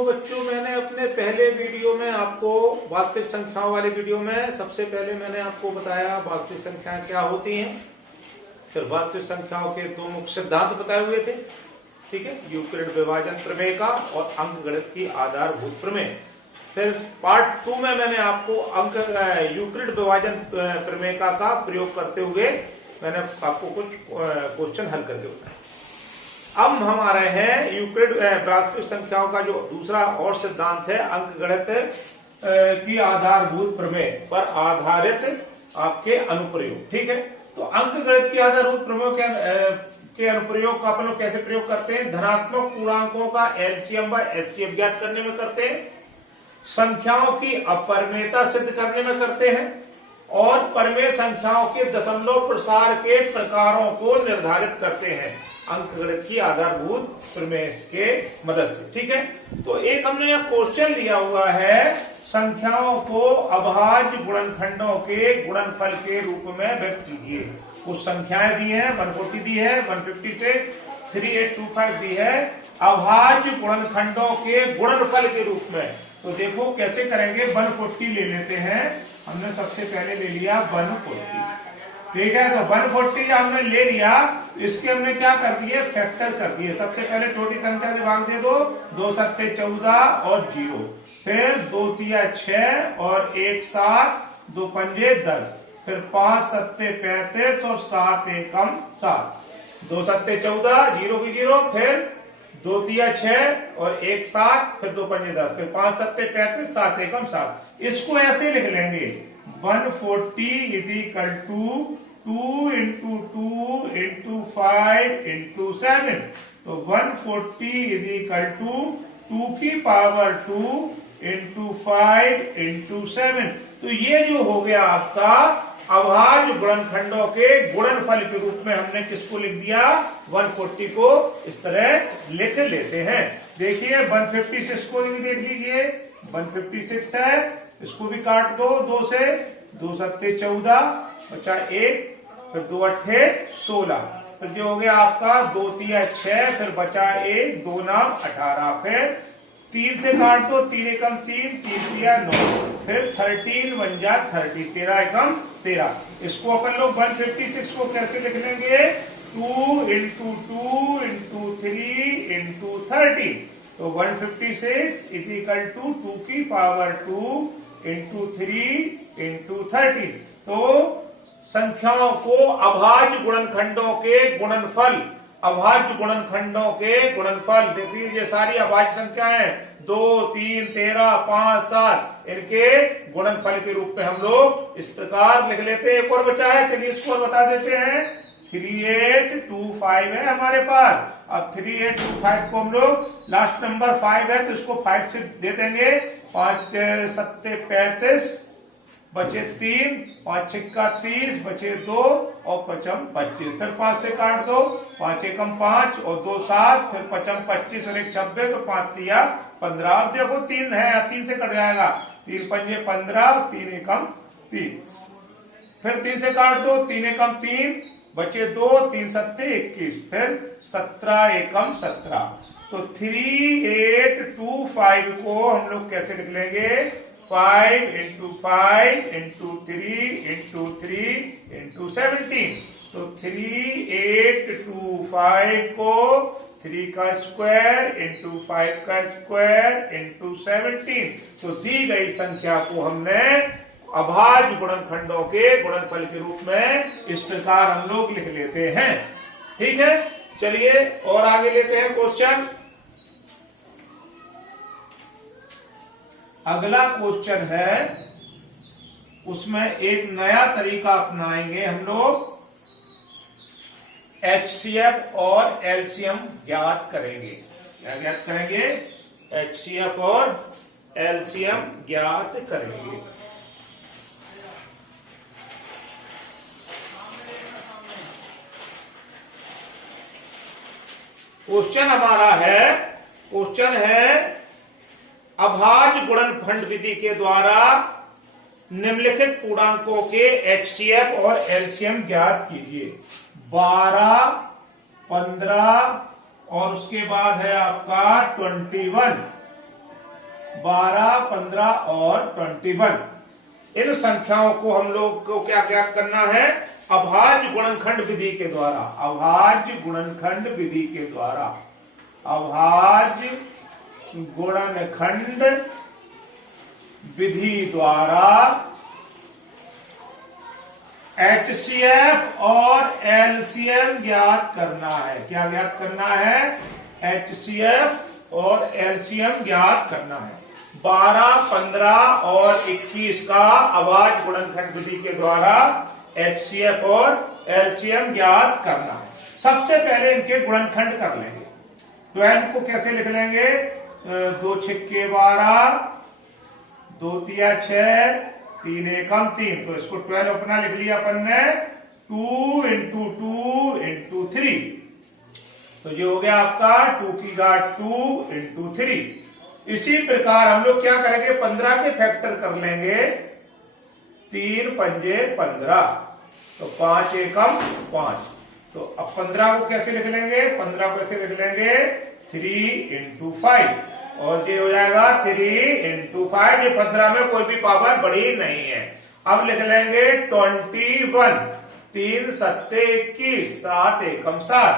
तो बच्चों मैंने अपने पहले वीडियो में आपको वास्तविक संख्याओं वाले वीडियो में सबसे पहले मैंने आपको बताया वास्तविक संख्याएं क्या होती हैं। फिर वास्तविक संख्याओं के दो मुख्य सिद्धांत बताए हुए थे, ठीक है, यूक्लिड विभाजन प्रमेय का और अंकगणित की आधारभूत प्रमेय। फिर पार्ट 2 में मैंने आपको यूक्लिड विभाजन प्रमेय का प्रयोग करते हुए मैंने आपको कुछ क्वेश्चन हल करके बताया। अब हम आ रहे हैं यूक्लिड वास्तविक संख्याओं का जो दूसरा और सिद्धांत है अंकगणित की आधारभूत प्रमेय पर आधारित आपके अनुप्रयोग, ठीक है। तो अंकगणित की आधारभूत प्रमेय के अनुप्रयोग का अपन लोग कैसे प्रयोग करते हैं? धनात्मक पूर्णांकों का एलसीएम व एचसीएफ ज्ञात करने में करते हैं, संख्याओं की अपरिमेयता सिद्ध करने में करते हैं और परिमेय संख्याओं के दशमलव प्रसार के प्रकारों को निर्धारित करते हैं अंकगणित की आधारभूत प्रमेय के मदद से, ठीक है। तो एक हमने यह क्वेश्चन लिया हुआ है, संख्याओं को अभाज्य गुणनखंडों के गुणनफल के रूप में व्यक्त कीजिए। कुछ संख्याएं दी हैं, 140 दी है, 150 से 3825 दी है, अभाज्य गुणनखंडों के गुणनफल के रूप में। तो देखो कैसे करेंगे, 140 ले लेते हैं। हमने सबसे पहले ले लिया 140, ठीक है। तो 140 हमने ले लिया, इसके हमने क्या कर दिए, फैक्टर कर दिए। सबसे पहले छोटी संख्या से भाग दे दो, 2 सत्ते 14 और 0, फिर 2 तिया 6 और 1 7, 2 पंजे 10, फिर 5 सत्ते 35 और 7 एकम 7, 2 सत्ते 14, 0 की 0, फिर 2 तिया 6 और 1 7, फिर 2 पंजे 10, फिर 5 सत्ते 35, 7 एकम 7। इसको ऐसे लिख लेंगे, 140 is equal to 2 into 2 into 5 into 7। तो 140 इज इक्वल टू 2 की पावर 2 इंटू 5 इंटू 7। तो ये जो हो गया आपका अभाज्य गुणनखंडों के गुणनफल के रूप में हमने किसको लिख दिया, 140 को इस तरह लिख लेते हैं। देखिए 156 को भी देख लीजिए, 156 है, इसको भी काट दो 2 से, 2 सत्ते 14, बचा 1, फिर 2 अट्ठे 16, फिर जो हो गया आपका 2 तिया 6, फिर बचा 1, 2 नाम 18, फिर 3 से काट दो, 3 एकम 3, 3 तिया 9, फिर 13 1 जा 30, 13 एकम 13। इसको अपन लोग 156 को कैसे लिख लेंगे, 2 इंटू 2 इंटू 3 इंटू 30। तो 156 इज इक्वल टू 2 की पावर 2 इंटू 3 इंटू 30। तो संख्याओं को अभाज्य गुणनखंडों के गुणनफल, अभाज्य गुणनखंडों के गुणनफल, देखिए ये सारी अभाज्य संख्याएं 2 3 13 5 7, इनके गुणनफल के रूप में हम लोग इस प्रकार लिख लेते हैं। एक और बचा है, चलिए इसको और बता देते हैं। 3825 है हमारे पास। अब 3825 को हम लोग, लास्ट नंबर 5 है तो इसको 5 से दे देंगे, 5 सत्ते 35, बचे 3, 5 छिक्का 30, बचे 2 और 5 25, फिर 5 से काट दो, 5 एकम 5 और 2 7, फिर 5 25 और 1 26, तो 5 तिया 15। अब देखो 3 है, 3 से कट जाएगा, 3 पंजे 15, 3 एकम 3, फिर 3 से काट दो, 3 एकम 3, बचे 2, 3 सत्ते 21, फिर 17 एकम 17। तो 3825 को हम लोग कैसे लिख लेंगे, 5 इंटू 5 इंटू 3 इंटू 3 इंटू 17। तो 3825 को 3 का स्क्वायर इंटू 5 का स्क्वायर इंटू 17। तो दी गई संख्या को हमने अभाज्य गुणनखंडों के गुणनफल के रूप में इस प्रकार हम लोग लिख लेते हैं, ठीक है। चलिए और आगे लेते हैं क्वेश्चन। अगला क्वेश्चन है, उसमें एक नया तरीका अपनाएंगे हम लोग, एचसीएफ और एलसीएम ज्ञात करेंगे। क्या ज्ञात करेंगे, एचसीएफ और एलसीएम ज्ञात करेंगे। क्वेश्चन हमारा है, क्वेश्चन है अभाज्य गुणनखंड विधि के द्वारा निम्नलिखित पूर्णांकों के एचसीएफ और एलसीएम ज्ञात कीजिए। 12, 15 और उसके बाद है आपका 21। 12, 15 और 21। इन संख्याओं को हम लोग को क्या क्या करना है? अभाज्य गुणनखंड विधि के द्वारा, अभाज्य गुणनखंड विधि के द्वारा, अभाज्य गुणनखंड विधि द्वारा HCF और LCM ज्ञात करना है। क्या ज्ञात करना है? HCF और LCM ज्ञात करना है। 12, 15 और 21 का अभाज्य गुणनखंड विधि के द्वारा HCF और LCM ज्ञात करना है। सबसे पहले इनके गुणनखंड कर लेंगे। 12 को कैसे लिख लेंगे? 2 छिक्के 12, 2 तिया 6, 3 एकम 3। तो इसको 12 अपना लिख लिया अपन ने, 2 इंटू 2 इंटू 3। तो ये हो गया आपका 2 की घात 2 इंटू 3। इसी प्रकार हम लोग क्या करेंगे? 15 के फैक्टर कर लेंगे। 3 पंजे 15, तो 5 एकम 5। तो अब 15 को कैसे लिख लेंगे? 15 को कैसे लिख लेंगे? 3 इंटू 5, और ये हो जाएगा 3 इंटू 5। ये 15 में कोई भी पावर बड़ी नहीं है। अब लिख लेंगे 21, 3 सत्ते 21, 7 एकम 7।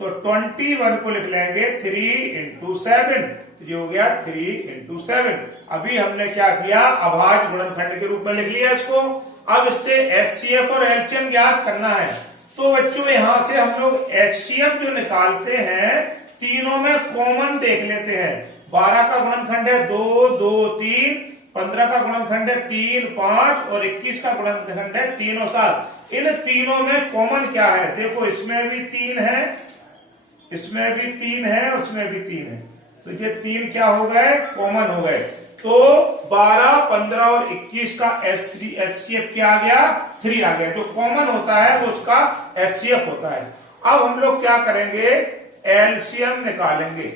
तो 21 को लिख लेंगे 3 इंटू 7। तो ये हो गया 3 इंटू 7। अभी हमने क्या किया? अभाज्य गुणनखंड के रूप में लिख लिया इसको। अब इससे HCF और LCM ज्ञात करना है। तो बच्चों यहां से हम लोग HCF जो निकालते हैं, तीनों में कॉमन देख लेते हैं। 12 का गुणनखंड है 2, 2, 3, 15 का गुणनखंड है 3, 5 और 21 का गुणनखंड है 3 और 7। इन तीनों में कॉमन क्या है? देखो, इसमें भी 3 है, इसमें भी 3 है, उसमें भी 3 है। तो ये 3 क्या हो गए? कॉमन हो गए। तो 12, 15 और 21 का HCF क्या आ गया? 3 आ गया। जो कॉमन होता है वो उसका HCF होता है। अब हम लोग क्या करेंगे? LCM निकालेंगे।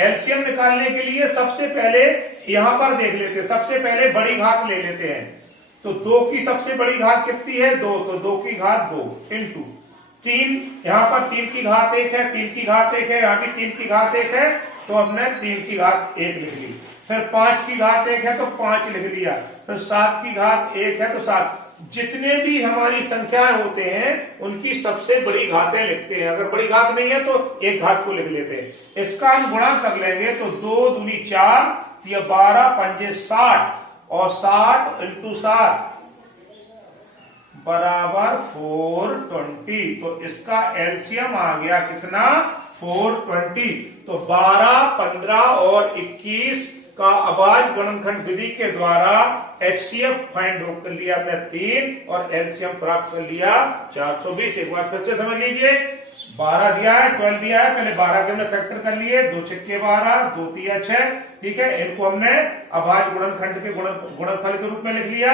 LCM निकालने के लिए सबसे पहले यहां पर देख लेते हैं। सबसे पहले बड़ी घात ले लेते हैं। तो 2 की सबसे बड़ी घात कितनी है? 2। तो 2 की घात 2 इंटू 3। यहां पर 3 की घात 1 है, 3 की घात 1 है, यहां की 3 की घात 1 है, तो हमने 3 की घात 1 लिख ली। फिर 5 की घात 1 है तो 5 लिख लिया। फिर 7 की घात 1 है तो 7। जितने भी हमारी संख्याएं होते हैं उनकी सबसे बड़ी घातें लिखते हैं। अगर बड़ी घात नहीं है तो एक घात को लिख लेते हैं। इसका हम गुणा कर लेंगे तो 2 दूनी 4, 12 पंजे 60, और 60 इंटू 7 बराबर 420। तो इसका LCM आ गया कितना? 420। तो 12, 15 और 21 का अभाज्य गुणनखंड विधि के द्वारा HCF फाइंड आउट कर लिया हमने 3 और LCM प्राप्त कर लिया 420। एक बार फिर से समझ लीजिए। 12 दिया है, 12 दिया है, पहले 12 के हमने फैक्टर कर लिए। 2 छिक्के 12, 2 तिया 6। ठीक है, इनको हमने अभाज्य गुणनखंड के गुणनफल के रूप में लिख लिया।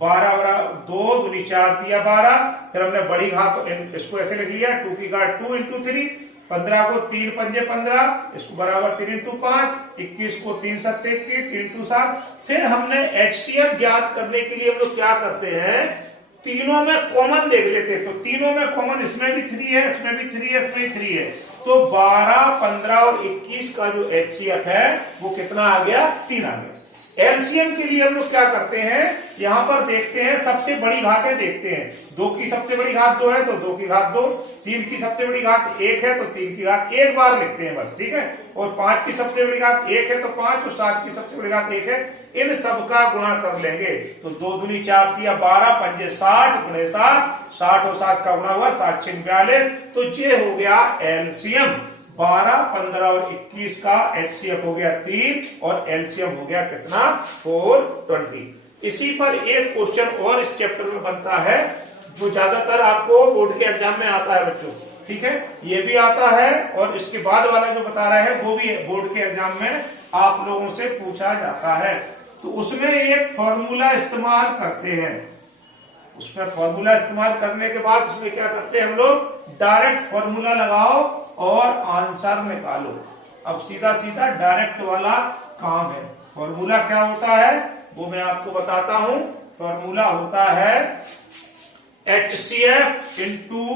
12 बराबर 2 दूनी 4 तिया 12। फिर हमने बड़ी घात इसको ऐसे लिख लिया, 2 की घात 2 इंटू 3। 15 को 3 पंजे 15, इसको बराबर 3 इंटू 5। 21 को 3 सत्ते 21, 3 इंटू 7। फिर हमने HCF ज्ञात करने के लिए हम लोग क्या करते हैं? तीनों में कॉमन देख लेते हैं। तो तीनों में कॉमन, इसमें भी 3 है, इसमें भी 3 है, इसमें भी 3 है। तो 12, 15 और 21 का जो HCF है वो कितना आ गया? 3 आ गया। LCM के लिए हम लोग क्या करते हैं? यहां पर देखते हैं, सबसे बड़ी घातें देखते हैं। 2 की सबसे बड़ी घात 2 है तो 2 की घात 2। 3 की सबसे बड़ी घात 1 है तो 3 की घात 1 बार लिखते हैं बस। ठीक है, और 5 की सबसे बड़ी घात 1 है तो 5, और 7 की सबसे बड़ी घात 1 है। इन सबका गुणा कर लेंगे तो 2 दूनी 4 दिया 12 पंजे 60 गुणे 7, 60 और 7 का गुणा हुआ 7 6 42। तो ये हो गया LCM। 12, 15 और 21 का HCF हो गया 3 और LCM हो गया कितना? 420। इसी पर एक क्वेश्चन और इस चैप्टर में बनता है जो ज्यादातर आपको बोर्ड के एग्जाम में आता है बच्चों। ठीक है, ये भी आता है और इसके बाद वाला जो बता रहे हैं वो भी बोर्ड के एग्जाम में आप लोगों से पूछा जाता है। तो उसमें एक फॉर्मूला इस्तेमाल करते हैं। उसमें फॉर्मूला इस्तेमाल करने के बाद उसमें क्या करते हैं हम लोग? डायरेक्ट फॉर्मूला लगाओ और आंसर निकालो। अब सीधा सीधा डायरेक्ट वाला काम है। फॉर्मूला क्या होता है वो मैं आपको बताता हूं। फॉर्मूला होता है HCF इंटू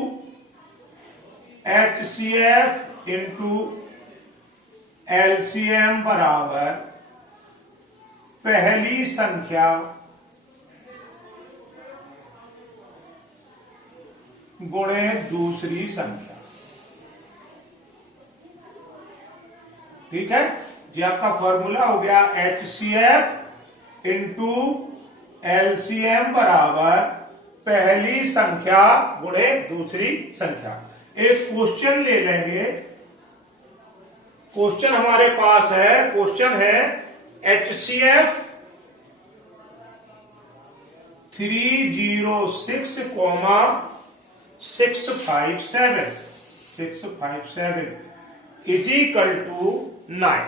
LCM बराबर पहली संख्या गुणे दूसरी संख्या। ठीक है, जी आपका फॉर्मूला हो गया HCF इंटू LCM बराबर पहली संख्या गुणे दूसरी संख्या। एक क्वेश्चन ले लेंगे, क्वेश्चन हमारे पास है, क्वेश्चन है HCF 306,657 is equal to 9।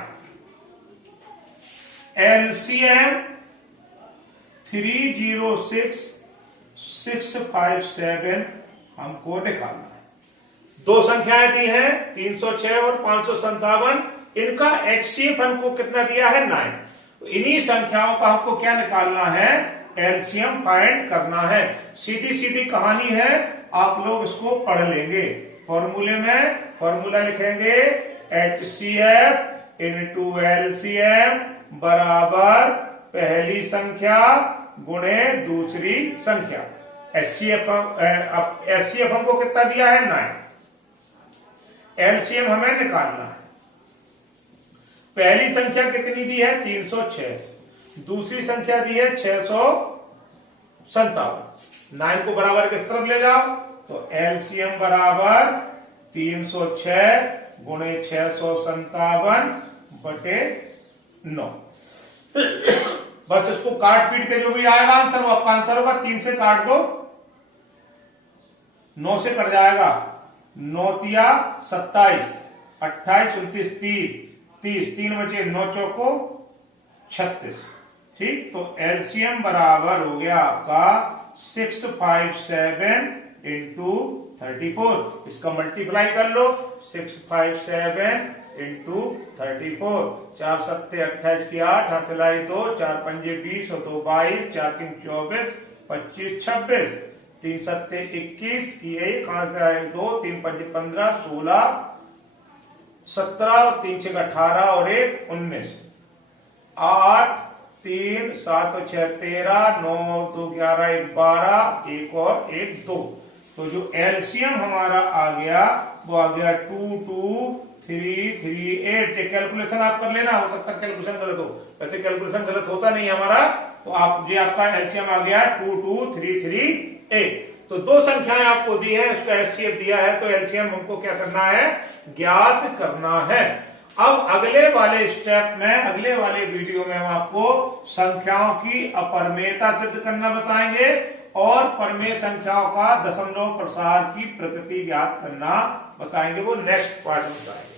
LCM 306,657 हमको निकालना है। दो संख्याएं दी हैं 306 और 557, इनका HCF हमको कितना दिया है 9। इन्हीं संख्याओं का हमको क्या निकालना है, एलसीएम फाइंड करना है। सीधी सीधी कहानी है, आप लोग इसको पढ़ लेंगे। फॉर्मूले में फॉर्मूला लिखेंगे HCF इंटू LCM बराबर पहली संख्या गुणे दूसरी संख्या। HCF हमको कितना दिया है 9, LCM हमें निकालना है। पहली संख्या कितनी दी है 306, दूसरी संख्या दी है 657। 9 को बराबर किस तरफ ले जाओ, तो LCM बराबर 306 गुणे 657 बटे 9। बस इसको काट पीट के जो भी आएगा आंसर वो आपका आंसर होगा। 3 से काट दो, 9 से कट जाएगा, 9 तिया 27, 28 29 30, 3 बचे 9 चौको 36। ठीक, तो एलसीएम बराबर हो गया आपका 657 इंटू 34। इसका मल्टीप्लाई कर लो, 657 इंटू 34। 4 सत्ते 28 की 8, 8 लाई 2, 4 पंजे 20 और 2 22, 4 3 24, 25 26, 3 सत्ते 21 की 1, कहां से आए 2, 3 पंजे 15, 16 17 और 3 6 18 और 1 19, 8 3 7 और 6 13, 9 2 11, 1 12, 1 और 1 2। तो जो एलसीएम हमारा आ गया वो आ गया 22338। कैलकुलेशन आप कर लेना, हो सकता है कैलकुलेशन गलत हो, वैसे कैलकुलेशन गलत होता नहीं हमारा। तो आप ये आपका एलसीएम आ गया 22338। तो दो संख्याएं आपको दी है, उसका एचसीएफ दिया है, तो एलसीएम हमको क्या करना है, ज्ञात करना है। अब अगले वाले स्टेप में, अगले वाले वीडियो में हम आपको संख्याओं की अपरमेयता सिद्ध करना बताएंगे और परमेय संख्याओं का दशमलव प्रसार की प्रकृति ज्ञात करना बताएंगे। वो नेक्स्ट पार्ट में बताएंगे।